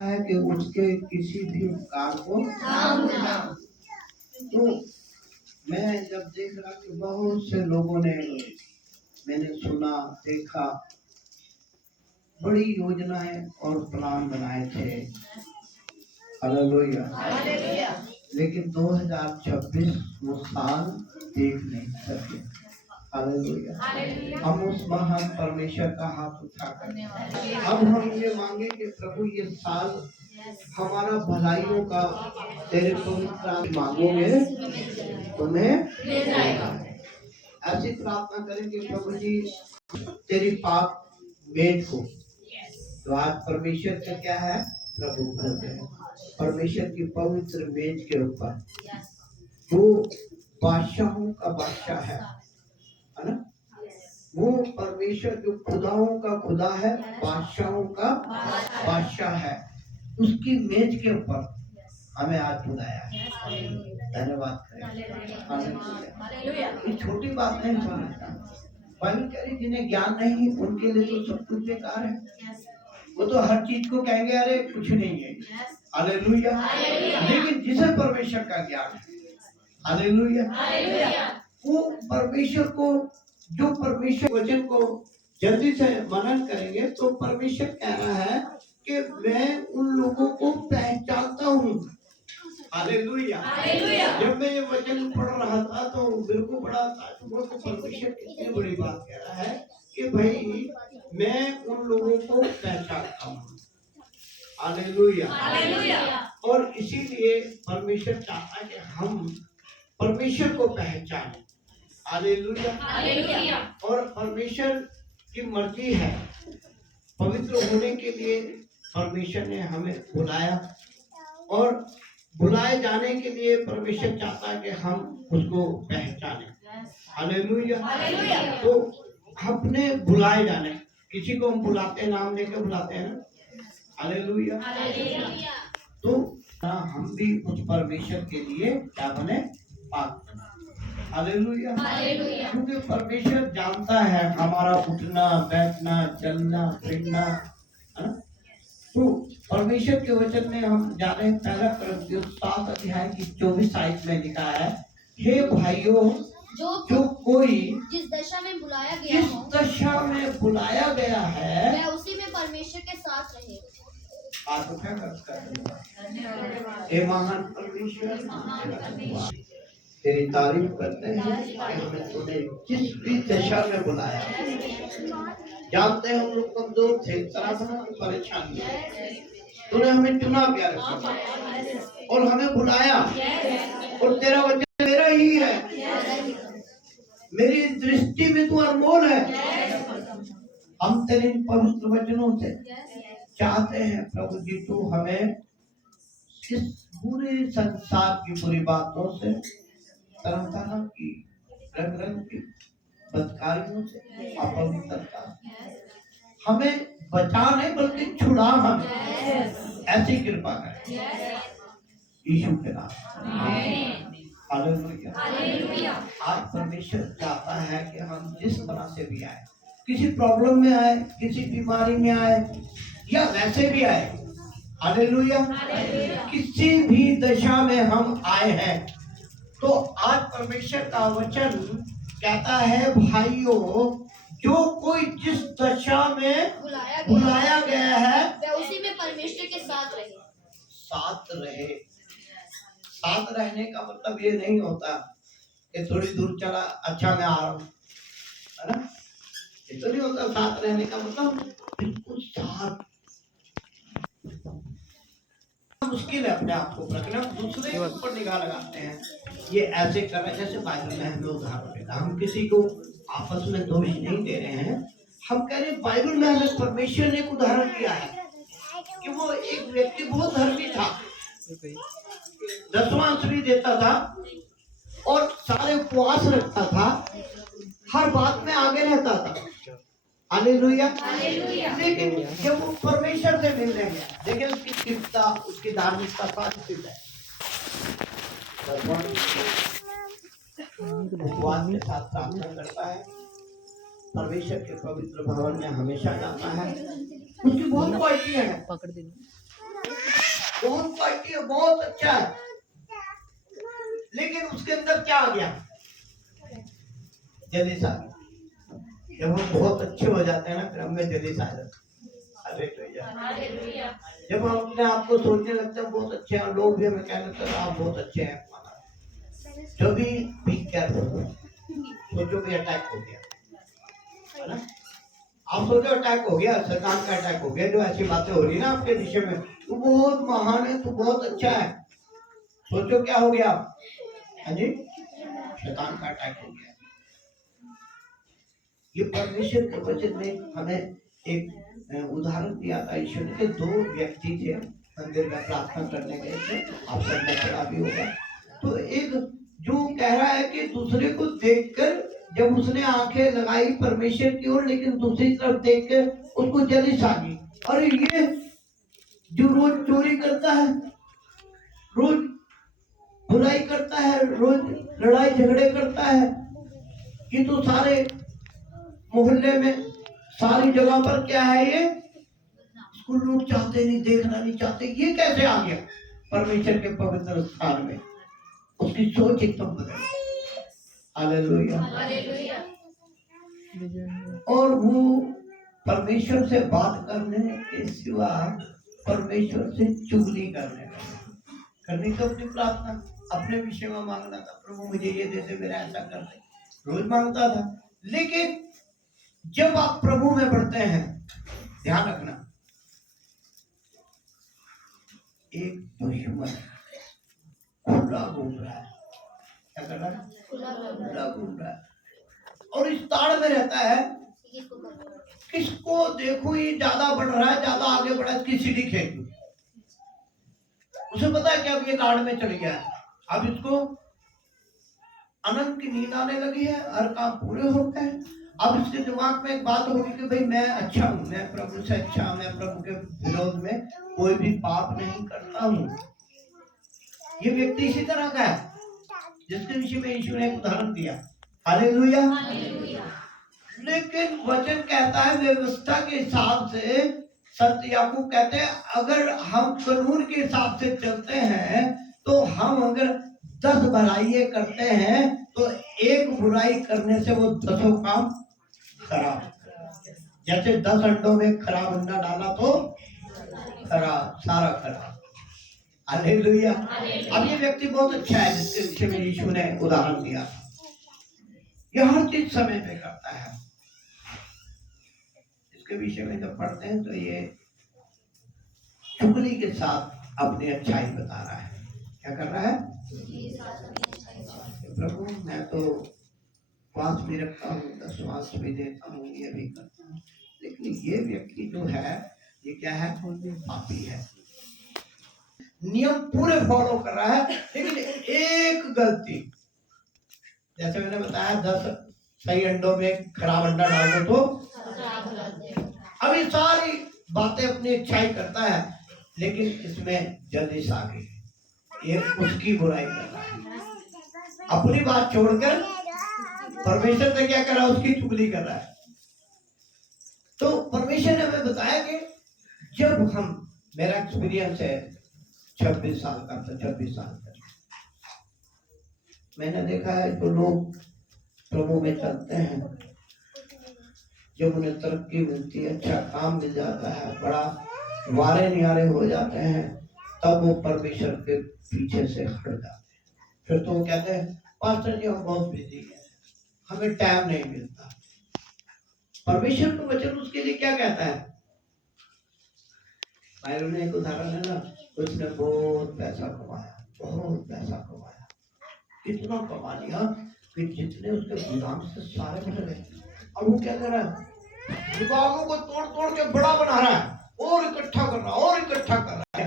है कि उसके किसी भी उपकार को तो मैं जब देख रहा कि बहुत से लोगों ने मैंने सुना देखा बड़ी योजनाएं और प्लान बनाए थे। हालेलुया। लेकिन 2026 वो साल देख नहीं सके। हालेलुया। हम उस महान परमेश्वर का हाथ उठाकर अब हम ये मांगे कि प्रभु ये साल हमारा भलाइयों का तेरे पवित्र मांगोगे तुम्हें ऐसी प्रार्थना करें कि प्रभु जी तेरी पाप मेज को तो आज परमेश्वर का क्या है प्रभु भोग है। परमेश्वर की पवित्र मेज के ऊपर वो बादशाहों का बादशाह है ना। वो परमेश्वर जो खुदाओं का खुदा है बादशाहों का बादशाह है। उसकी मेज के ऊपर हमें आज बुलाया है। धन्यवाद करें। ये छोटी बात नहीं समझता। बाइबल कह रही जिन्हें ज्ञान नहीं उनके लिए तो सब कुछ बेकार है। वो तो हर चीज को कहेंगे अरे कुछ नहीं है। हालेलुया। लेकिन जिसे परमेश्वर का ज्ञान है हालेलुया वो परमेश्वर को जो परमेश्वर वचन को जल्दी से मनन करेंगे तो परमेश्वर कह रहा है कि मैं उन लोगों को पहचानता हूँ। हालेलुया। जब मैं ये वचन पढ़ रहा था तो मेरे को बड़ा ताज्जुब को परमेश्वर कितनी बड़ी बात कह रहा है कि भाई मैं उन लोगों को पहचानता हूँ। हालेलुया। और इसीलिए परमेश्वर चाहता है कि हम परमेश्वर को पहचाने। हालेलुया। और परमेश्वर की मर्जी है पवित्र होने के लिए परमेश्वर ने हमें बुलाया और बुलाए जाने के लिए परमेश्वर चाहता है कि हम उसको पहचाने। हालेलुया। तो अपने बुलाए जाने किसी को हम बुलाते हैं नाम लेकर बुलाते हैं ना। हालेलुया। तो हम भी उस परमेश्वर के लिए क्या बने पात्र। हालेलुया। क्योंकि परमेश्वर जानता है हमारा उठना बैठना चलना फिरना है ना। तो परमेश्वर के वचन में हम जाने पहला कुरिन्थियों 7 अध्याय की 24 आयत में लिखा है हे भाइयों जो कोई जिस दशा में बुलाया गया है वह उसी में परमेश्वर के साथ रहे। आप क्या करते महान परमेश्वर तेरी तारीफ करते हैं कि हमें तूने जिस भी दशा में बुलाया। जानते हैं हम लोग कमजोर थे तरह तरह की परेशानी तूने हमें चुना प्यारे और हमें बुलाया और तेरा वचन मेरा ही है। मेरी दृष्टि में तू अनमोल है। हम तेरे पवित्र वचनों से चाहते हैं प्रभु जी तू हमें इस पूरे संसार की बुरी बातों से तरह तरह की रंग रंग की बदकारियों से अपवित्रता हमें बचा नहीं बल्कि छुड़ा हम ऐसी कृपा करें यीशु के नाम। हालेलुया। आज परमेश्वर चाहता है कि हम जिस तरह से भी आए किसी प्रॉब्लम में आए किसी बीमारी में आए या वैसे भी आए हालेलुया किसी भी दशा में हम आए हैं तो आज परमेश्वर का वचन कहता है भाइयों जो कोई जिस दशा में बुलाया गया है वह उसी में परमेश्वर के साथ रहे। साथ रहने का मतलब ये नहीं होता कि थोड़ी दूर चला अच्छा मैं आ रहा हूँ है ना। ये तो नहीं होता साथ रहने का मतलब बिल्कुल साथ। मुश्किल है अपने आप को रखना दूसरे के ऊपर निगाह लगाते हैं ये ऐसे कर रहे जैसे बाइबल में हमें उदाहरण देता हम किसी को आपस में दोष नहीं दे रहे हैं। हम कह रहे बाइबल में हमें परमेश्वर ने एक उदाहरण दिया है कि वो एक व्यक्ति बहुत धर्मी था 10वां भी देता था और सारे उपवास रखता था हर बात में आगे रहता था। हालेलुया। लेकिन जब वो परमेश्वर से मिलने गया देखिए उसकी कृपता उसकी धार्मिकता सात्विक है उपवास के साथ प्रार्थना करता है परमेश्वर के पवित्र भवन में हमेशा जाता है। उसकी बहुत क्वालिटियां हैं ये बहुत अच्छा है, लेकिन उसके अंदर क्या आ गया? जलीस आ गया। जब हम बहुत अच्छे हो जाते हैं ना, फिर हमें जलीस आ जाता है। जब हम अपने आप को सोचने लगते हैं बहुत अच्छे हैं, लोग भी हमें कहने लगते हैं आप बहुत अच्छे हैं, जब भी बी केयरफुल, सोचो भी अटैक हो गया, है ना? आप सोचो अटैक हो गया, शैतान का अटैक हो गया, जो ऐसी बातें हो रही है ना आपके विषय में, तू बहुत महान है, तू बहुत अच्छा है, सोचो क्या हो गया? हाँ जी, शैतान का अटैक हो गया। ये परमेश्वर के वचन में हमें एक उदाहरण दिया था। ईश्वर के दो व्यक्ति थे, मंदिर में प्रार्थना करने गए थे, आप सबने पढ़ा भी होगा। तो एक जो कह रहा है कि दूसरे को देखकर जब उसने आंखें लगाई परमेश्वर की ओर, लेकिन दूसरी तरफ देखकर उसको जलिस आ गई। अरे ये जो रोज चोरी करता है, रोज बुराई करता है, रोज लड़ाई झगड़े करता है, ये तो सारे मोहल्ले में सारी जगह पर क्या है, ये इसको लोग चाहते नहीं, देखना नहीं चाहते, ये कैसे आ गया परमेश्वर के पवित्र स्थान में? उसकी सोच एकदम बदल गई। हालेलुया। और वो परमेश्वर से बात करने के सिवा परमेश्वर से चुगली करने तो अपनी प्रार्थना अपने विषय में मांगना था, प्रभु मुझे ये दे दे, मेरा ऐसा कर दे, रोज मांगता था। लेकिन जब आप प्रभु में बढ़ते हैं, ध्यान रखना, एक दुश्मन खुला घूम रहा है, क्या कर रहा है? खुला घूम रहा है, और इस ताड़ में रहता है, किसको देखो ये ज्यादा बढ़ रहा है, ज्यादा आगे बढ़ा है, किसी भी खेल में उसे पता है कि अब ये ताड़ में चढ़ गया है, अब इसको अनंत की नींद आने लगी है, हर काम पूरे हो गए। अब इसके दिमाग में एक बात होगी कि भाई मैं अच्छा हूँ, मैं प्रभु से अच्छा, मैं प्रभु के विरोध में कोई भी पाप नहीं करता हूँ। ये व्यक्ति इसी तरह का है जिसके विषय में यीशु ने एक उदाहरण दिया। हालेलुया। लेकिन वचन कहता है व्यवस्था के हिसाब से, संत याकूब कहते हैं अगर हम कानून के हिसाब से चलते हैं तो हम अगर 10 भलाइयां करते हैं तो एक बुराई करने से वो 10 काम खराब। जैसे 10 अंडों में खराब अंडा डाला तो खराब, सारा खराब। हालेलुया। अब ये व्यक्ति बहुत अच्छा है जिसके विषय में यीशु ने उदाहरण दिया। ये हर चीज समय पे करता है। इसके विषय में जब पढ़ते हैं तो ये चुगली के साथ अपनी अच्छाई बता रहा है। क्या कर रहा है? प्रभु मैं तो श्वास भी रखता हूँ, श्वास भी देता हूँ, ये भी करता हूँ, लेकिन ये व्यक्ति जो है ये क्या है? पापी है। नियम पूरे फॉलो कर रहा है, लेकिन एक गलती, जैसे मैंने बताया 10 सही अंडों में खराब अंडा डाल दो तो अभी सारी बातें अपनी अच्छाई करता है, लेकिन इसमें जल्दी आ गई, ये उसकी बुराई कर रहा है, अपनी बात छोड़कर परमेश्वर से क्या कर रहा है? उसकी चुगली कर रहा है। तो परमेश्वर ने हमें बताया कि जब हम, मेरा एक्सपीरियंस है 26 साल का था, 26 साल का मैंने देखा है जो लोग प्रभु में चलते हैं, जब उन्हें तरक्की मिलती है, अच्छा काम मिल जाता है, बड़ा वारे नियारे हो जाते हैं, तब वो परमेश्वर के पीछे से हट जाते हैं। फिर तो वो कहते हैं पास्टर जी हम बहुत बिजी हैं, हमें टाइम नहीं मिलता। परमेश्वर का वचन उसके लिए क्या कहता है? बाइबल में एक उदाहरण है ना, उसने बहुत पैसा कमाया, बहुत पैसा कमाया, कितना कमा लिया कि जितने उसके गुलाम से सारे मिल गए। अब वो क्या कर रहा है? गुलामों को तोड़ तोड़ के बड़ा बना रहा है, और इकट्ठा कर रहा है, और इकट्ठा कर रहा है।